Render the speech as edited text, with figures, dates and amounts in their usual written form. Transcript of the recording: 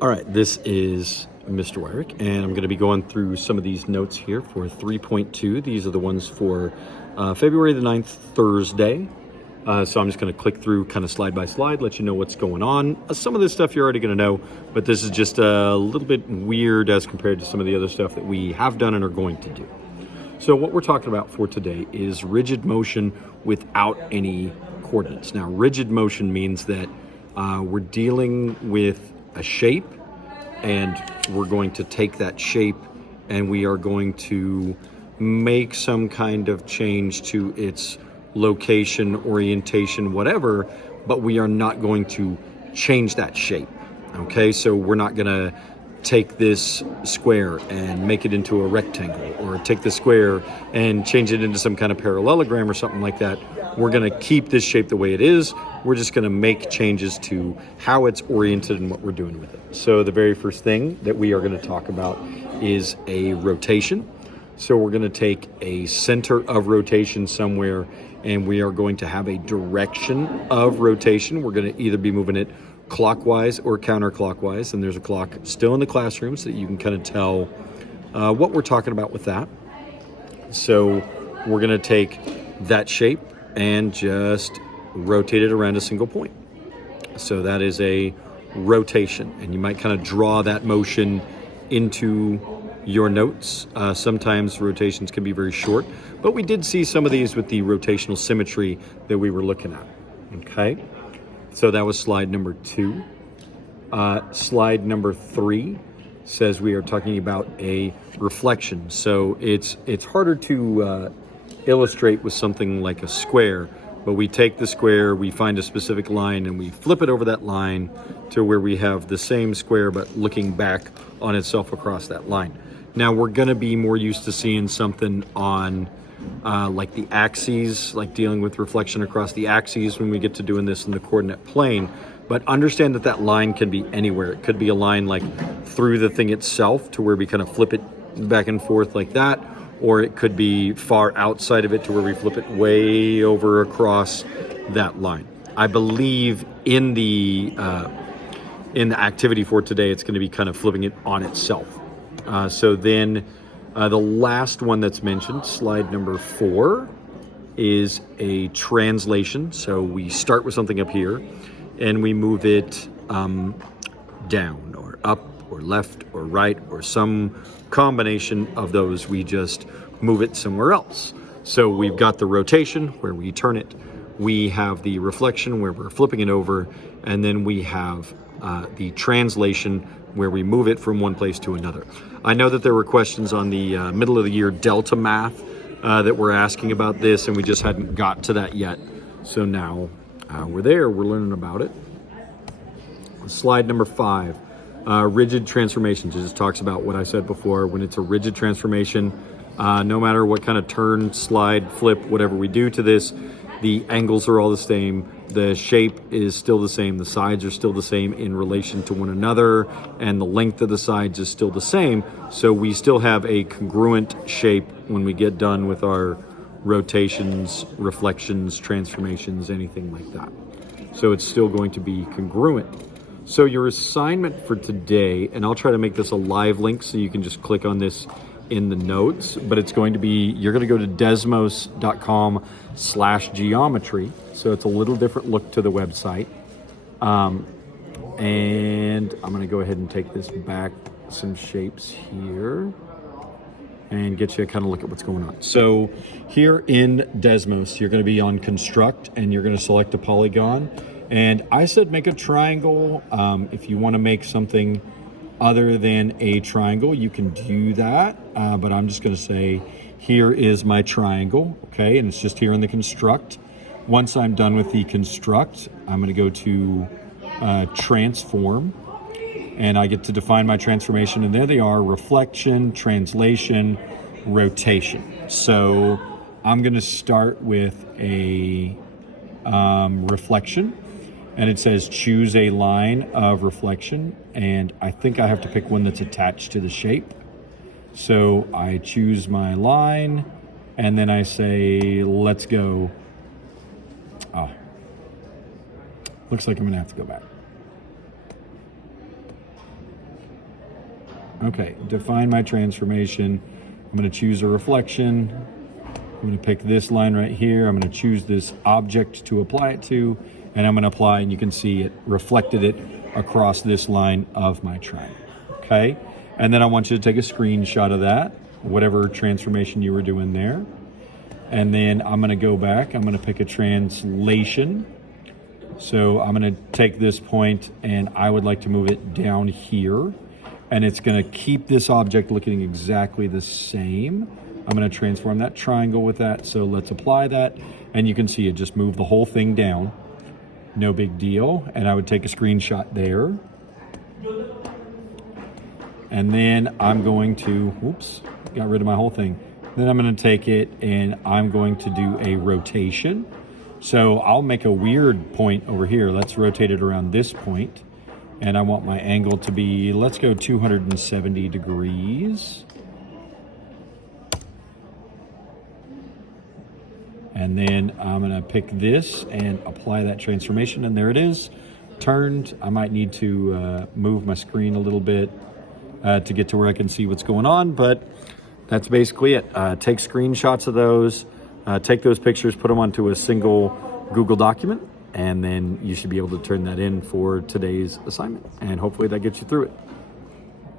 All right, this is Mr. Wyrick, and I'm going to be going through some of these notes here for 3.2. These are the ones for February the 9th, Thursday. So I'm just going to click through kind of slide by slide, let you know what's going on. Some of this stuff you're already going to know, but this is just a little bit weird as compared to some of the other stuff that we have done and are going to do. So what we're talking about for today is rigid motion without any coordinates. Now, rigid motion means that we're dealing with a shape, and we're going to take that shape and we are going to make some kind of change to its location, orientation, whatever, but we are not going to change that shape. Okay, so we're not going to take this square and make it into a rectangle, or take the square and change it into some kind of parallelogram or something like that. We're going to keep this shape the way it is. We're just going to make changes to how it's oriented and what we're doing with it. So the very first thing that we are going to talk about is a rotation. So we're going to take a center of rotation somewhere, and we are going to have a direction of rotation. We're going to either be moving it clockwise or counterclockwise, and there's a clock still in the classroom so that you can kind of tell what we're talking about with that. So we're going to take that shape and just rotate it around a single point. So that is a rotation, and you might kind of draw that motion into your notes. Sometimes rotations can be very short, but we did see some of these with the rotational symmetry that we were looking at. Okay, so that was slide number 2. Slide number 3 says we are talking about a reflection. So it's harder to illustrate with something like a square, but we take the square, we find a specific line, and we flip it over that line to where we have the same square but looking back on itself across that line. Now we're going to be more used to seeing something on like the axes, like dealing with reflection across the axes when we get to doing this in the coordinate plane. But understand that that line can be anywhere. It could be a line like through the thing itself to where we kind of flip it back and forth like that, or it could be far outside of it to where we flip it way over across that line. I believe in the activity for today, it's going to be kind of flipping it on itself. So then the last one that's mentioned, slide number 4, is a translation. So we start with something up here and we move it down or up or left or right or some combination of those. We just move it somewhere else. So we've got the rotation where we turn it. We have the reflection where we're flipping it over. And then we have the translation where we move it from one place to another. I know that there were questions on the middle of the year Delta math that were asking about this, and we just hadn't got to that yet. So now we're there, we're learning about it. Slide number 5, rigid transformations. It just talks about what I said before. When it's a rigid transformation, no matter what kind of turn, slide, flip, whatever we do to this, the angles are all the same. The shape is still the same. The sides are still the same in relation to one another, and the length of the sides is still the same. So we still have a congruent shape when we get done with our rotations, reflections, transformations, anything like that. So it's still going to be congruent. So your assignment for today, and I'll try to make this a live link so you can just click on this in the notes, but it's going to be, you're going to go to desmos.com/geometry. So it's a little different look to the website. And I'm going to go ahead and take this back some shapes here and get you to kind of look at what's going on. So here in Desmos, you're going to be on construct and you're going to select a polygon. And I said make a triangle. If you want to make something other than a triangle, you can do that. But I'm just going to say, here is my triangle. Okay, and it's just here in the construct. Once I'm done with the construct, I'm going to go to transform, and I get to define my transformation, and there they are: reflection, translation, rotation. So I'm going to start with a reflection, and it says choose a line of reflection, and I think I have to pick one that's attached to the shape. So I choose my line, and then I say let's go. Oh, looks like I'm gonna have to go back. Okay, define my transformation. I'm going to choose a reflection. I'm going to pick this line right here. I'm going to choose this object to apply it to, and I'm going to apply, and you can see it reflected it across this line of my triangle. Okay, and then I want you to take a screenshot of that, whatever transformation you were doing there. And then I'm going to go back. I'm going to pick a translation. So I'm going to take this point and I would like to move it down here. And it's going to keep this object looking exactly the same. I'm going to transform that triangle with that. So let's apply that. And you can see it just moved the whole thing down. No big deal. And I would take a screenshot there. And then I'm going to, whoops, got rid of my whole thing. Then I'm going to take it and I'm going to do a rotation. So I'll make a weird point over here. Let's rotate it around this point. And I want my angle to be, let's go 270 degrees. And then I'm going to pick this and apply that transformation. And there it is, turned. I might need to move my screen a little bit to get to where I can see what's going on. But that's basically it. Take screenshots of those, take those pictures, put them onto a single Google document, and then you should be able to turn that in for today's assignment. And hopefully that gets you through it.